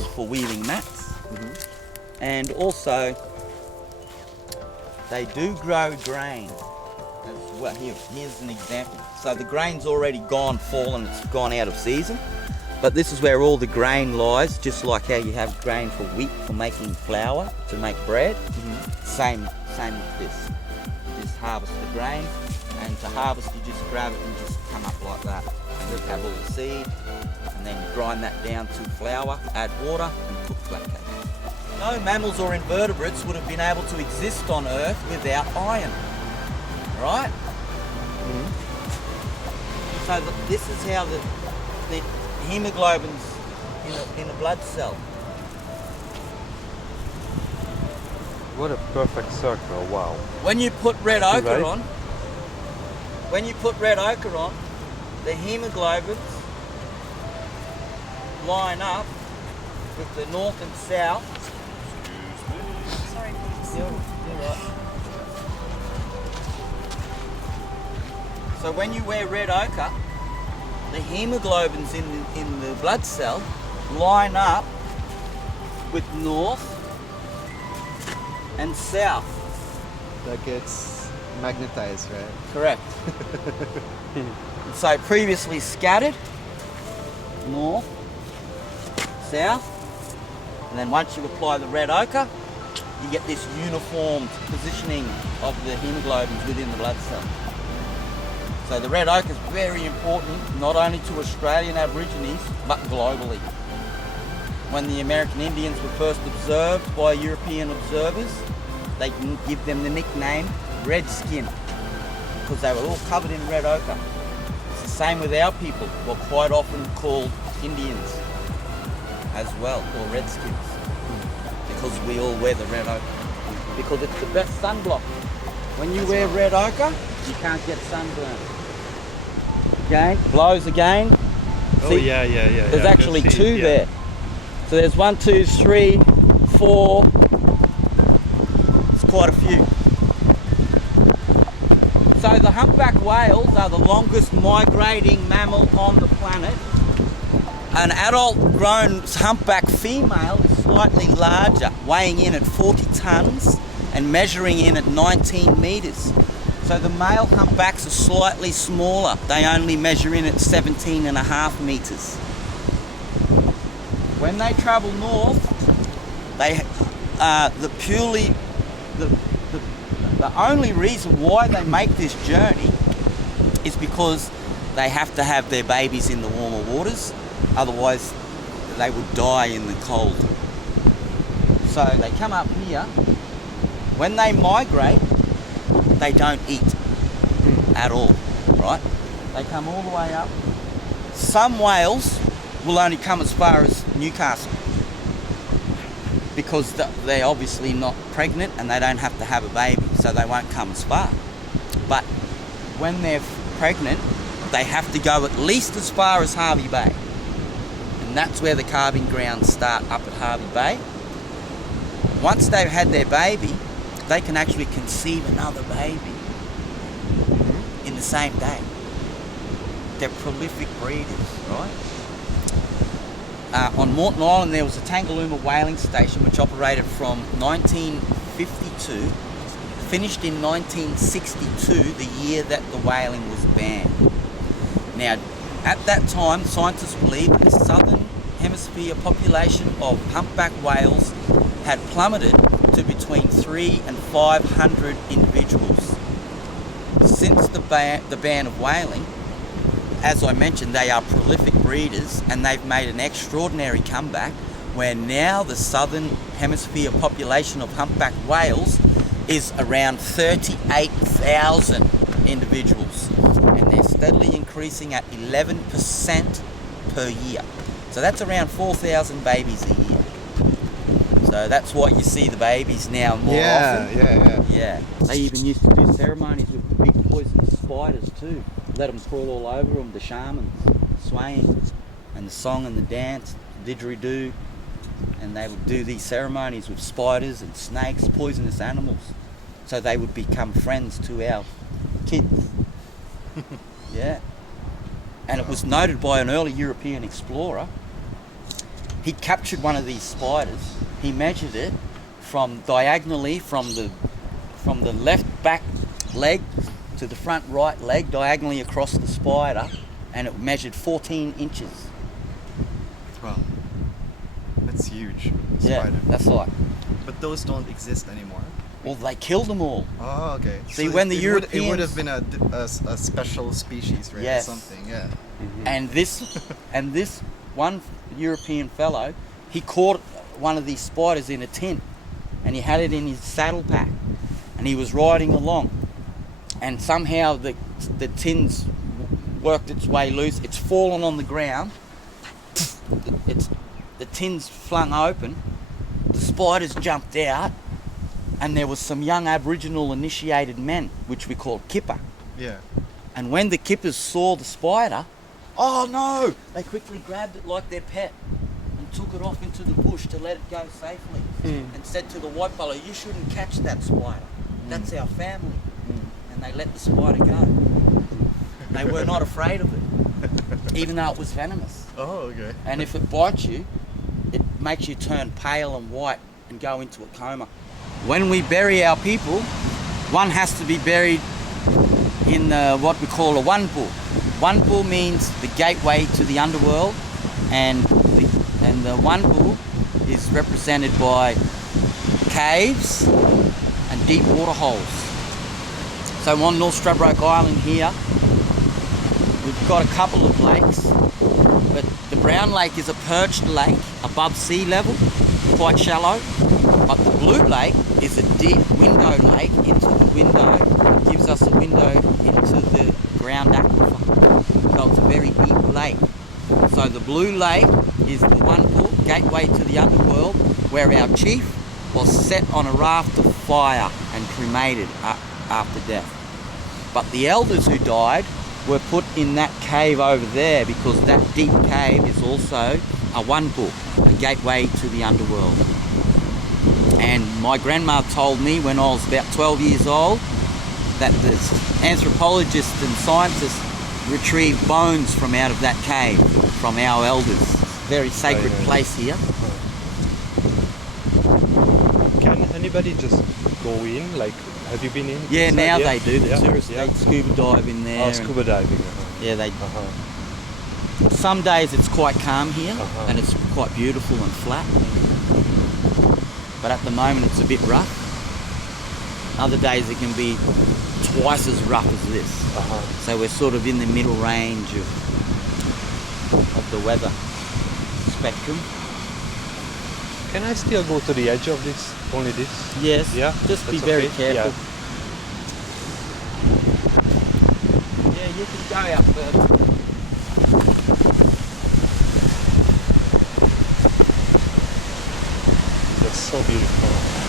used for weaving mats. And also, they do grow grain as well. Here's an example. So the grain's already gone, fallen, it's gone out of season. But this is where all the grain lies, just like how you have grain for wheat for making flour to make bread. Same with this. You just harvest the grain, and to harvest you just grab it and just come up like that. And you have all the seed, and then you grind that down to flour, add water, and cook flat cake. No mammals or invertebrates would have been able to exist on Earth without iron, right? So this is how the hemoglobin's in a blood cell. What a perfect circle, wow. When you put red ochre on, the hemoglobins line up with the north and south. Sorry. You're right. So when you wear red ochre, the hemoglobins in the blood cell line up with north and south. Like it's magnetized, right? Correct. So previously scattered, north, south, and then once you apply the red ochre, you get this uniformed positioning of the hemoglobins within the blood cell. So the red ochre is very important, not only to Australian Aborigines, but globally. When the American Indians were first observed by European observers, they can give them the nickname Redskin, because they were all covered in red ochre. It's the same with our people, we're quite often called Indians as well, or Redskins, because we all wear the red ochre. Because it's the best sunblock. When you wear red ochre, you can't get sunburn. Again, blows again. Oh, yeah. There's actually two there. So there's 1, 2, 3, 4. It's quite a few. So the humpback whales are the longest migrating mammal on the planet. An adult grown humpback female is slightly larger, weighing in at 40 tons and measuring in at 19 meters. So the male humpbacks are slightly smaller. They only measure in at 17.5 meters. When they travel north, the only reason why they make this journey is because they have to have their babies in the warmer waters, otherwise they would die in the cold. So they come up here. When they migrate, they don't eat at all, right? They come all the way up. Some whales will only come as far as Newcastle because they're obviously not pregnant and they don't have to have a baby, so they won't come as far. But when they're pregnant, they have to go at least as far as Hervey Bay. And that's where the calving grounds start, up at Hervey Bay. Once they've had their baby, they can actually conceive another baby in the same day. They're prolific breeders, right? On Moreton Island there was a Tangalooma whaling station which operated from 1952, finished in 1962, the year that the whaling was banned. Now, at that time, scientists believed that the southern hemisphere population of humpback whales had plummeted to between 300 and 500 individuals. Since the ban of whaling, as I mentioned, they are prolific breeders and they've made an extraordinary comeback where now the southern hemisphere population of humpback whales is around 38,000 individuals, and they're steadily increasing at 11% per year. So that's around 4,000 babies a year. So that's why you see the babies now more often. Yeah. They even used to do ceremonies with big poisonous spiders too. Let them crawl all over them, the shamans, swaying, and the song and the dance, didgeridoo. And they would do these ceremonies with spiders and snakes, poisonous animals. So they would become friends to our kids. Yeah. And it was noted by an early European explorer he captured one of these spiders. He measured it from diagonally from the left back leg to the front right leg, diagonally across the spider, and it measured 14 inches. Wow. That's huge. Yeah, Spider. that's like. But those don't exist anymore. Well, they killed them all. Oh, okay. See, when the it Europeans... would have been a special species, right? Yes. Or something, yeah. And this one European fellow, he caught one of these spiders in a tin, and he had it in his saddle pack, and he was riding along, and somehow the tin's worked its way loose. It's fallen on the ground. The tin's flung open. The spiders jumped out, and there was some young Aboriginal initiated men, which we call kipper. Yeah. And when the kippers saw the spider, oh no! They quickly grabbed it like their pet and took it off into the bush to let it go safely. And said to the white fellow, "You shouldn't catch that spider. That's our family." And they let the spider go. They were not afraid of it, even though it was venomous. Oh, okay. And if it bites you, it makes you turn pale and white and go into a coma. When we bury our people, one has to be buried in what we call a wanpu. Wanpu means the gateway to the underworld, and the wanpu is represented by caves and deep water holes. So on North Stradbroke Island here, we've got a couple of lakes, but the Brown Lake is a perched lake above sea level, quite shallow. But the Blue Lake is a deep window lake into the window, gives us a window into the ground aquifer. So it's a very deep lake. So the Blue Lake is the one gateway to the underworld, where our chief was set on a raft of fire and cremated after death. But the elders who died were put in that cave over there, because that deep cave is also a wanpu, a gateway to the underworld. And my grandma told me when I was about 12 years old that the anthropologists and scientists retrieved bones from out of that cave, from our elders. Very sacred place here. Can anybody just go in? Like, have you been in? Yeah, inside? now Yeah? they do. The Yeah, tourists, yeah. they scuba dive in there. Oh, and- scuba diving. yeah, they. Uh-huh. Some days it's quite calm here, and it's quite beautiful and flat. But at the moment it's a bit rough. Other days it can be twice as rough as this. So we're sort of in the middle range of the weather spectrum. Can I still go to the edge of this? Only this? Yes. Yeah. Just be That's very okay? careful. Yeah, you can go out further. That's so beautiful.